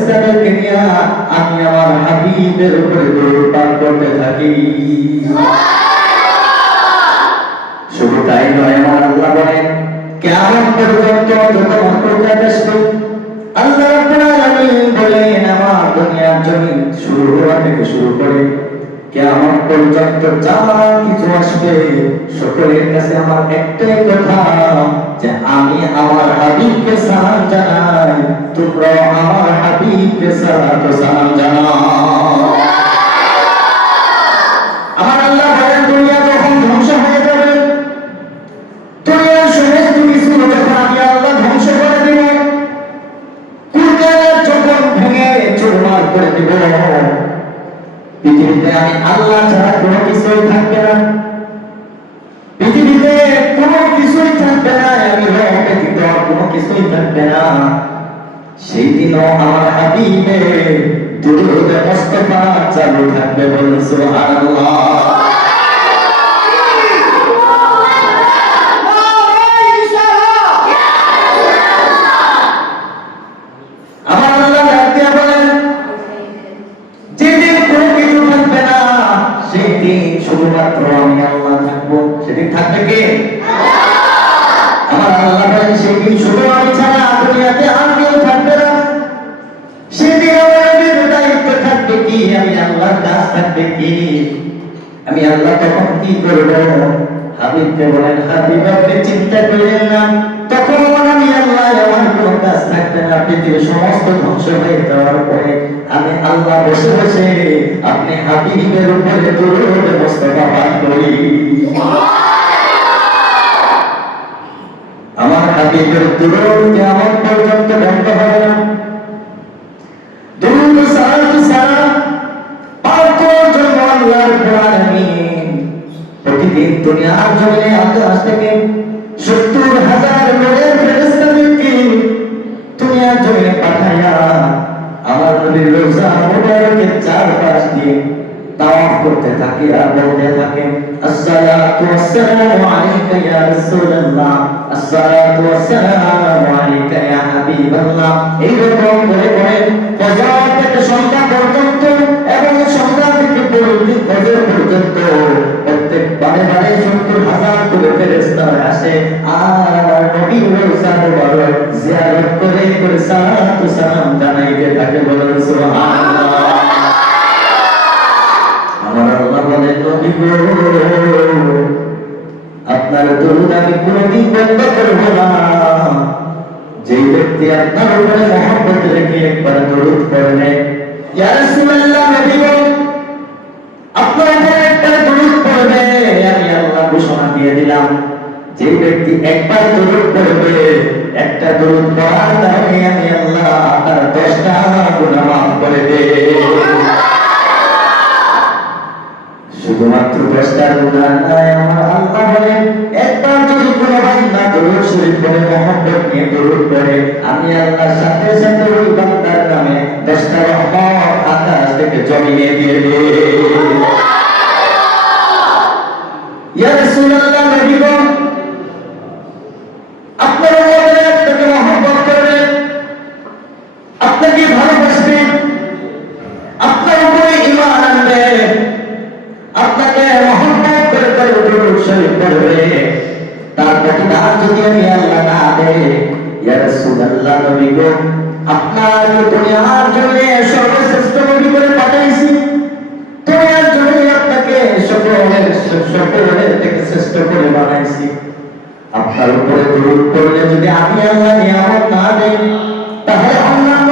ফেরেশতাদেরকে নিয়ে আমি আমার হাবিবের উপরে দরুদ পাঠ করতে থাকি। শুধু তাই নয়, আমার আল্লাহ বলেন কেমন পর্যন্ত যত মক্কা আসবে, আল্লাহ রাব্বুল আলামিন বলেন, আমার দুনিয়ার জমিন শুরু হওয়া থেকে শুরু করে কেমন পর্যন্ত যা কিছু আসবে সকলের কাছে আমার একটাই কথা, যে আমি আমার হাবিবকে সালাম জানাই তোমরা আমার হাবিবকে সালাম জানাও। ধ্বংস করে দেব। কুরকার যখন ভেঙে চুরমার করে দেব। আমি আল্লাহ ছাড়া কোনো কিছুই থাকবে না। কোনো থাকবে না। সেই দিনও আমার হাবিবে দুরুদ মুস্তাফা চালু থাকবে বলুন সুবহানাল্লাহ আমি আল্লাহ থাকব। সেদিন থাকবে কে? আমার আল্লাহ বলেন সেই থাকবে কি আমি আল্লাহ তখন কি করব? হাবিবকে বলেন, হাবিব, আপনি চিন্তা না। তখন আমি আল্লাহ আমার কোনো কাজ থাকবে না। পৃথিবীর সমস্ত ধ্বংস হয়ে যাওয়ার পরে আমি আল্লাহ বসে বসে আপনি হাবিবের উপরে মুস্তাফা পাঠ করি। আমার হাবিবের দরুদ কিয়ামত পর্যন্ত দুনিয়ার জমিনে আকাশ থেকে সত্তর হাজার নূরের ফেরেশতাদেরকে দুনিয়ার জমিনে পাঠাইয়া আমার নবীর রোজা মুবারকের চারপাশ দিয়ে তাওয়াফ করতে থাকে আর বলতে থাকে, আসসালাতু ওয়াসসালামু আলাইকা ইয়া রাসূলুল্লাহ, আসসালাতু ওয়াসসালামু আলাইকা ইয়া হাবিবাল্লাহ। এইরকম করে করে করে করে সালাতু সালাম জানাইতে থাকে বলেন সুবহানাল্লাহ। আমার আল্লাহ বলেন, নবী গো, আপনার দরুদ আমি কোনোদিন বন্ধ করব না। যেই ব্যক্তি আপনার উপরে মহব্বত রেখে একবার দরুদ পড়লে, ইয়া রাসূলুল্লাহ, নবী গো আপনার উপরে আমি আল্লাহ ঘোষণা দিয়ে দিলাম যে ব্যক্তি একবার দরুদ পড়বে একটা দরুদ পড়ার কারণে আমি আল্লাহ তার দশটা গুনাহ মাফ করে দেব। শুধুমাত্র দশটার গুণার নয়, আমার আল্লাহ বলেন, একবার যদি কোনো বান্দা দরুদ শরীফ পড়ে, মহব্বত নিয়ে দরুদ পড়ে, আমি আল্লাহর সাথে সাথে ওই বান্দার নামে দশটা রহমত আকাশ থেকে জমিয়ে দিয়ে দেব। আপনার উপরে দরুদ পড়লে যদি আমি আল্লাহ নিয়ামত না দেই তাহলে অন্যান্য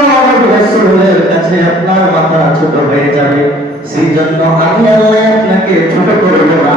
কাছে আপনার মাথা ছোট হয়ে যাবে। সেই জন্য আমি আল্লাহ আপনাকে ছোট করব না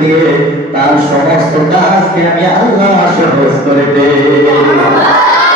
দিয়ে তার সমস্ত কাজকে আমি আল্লাহ সহজ করে দেই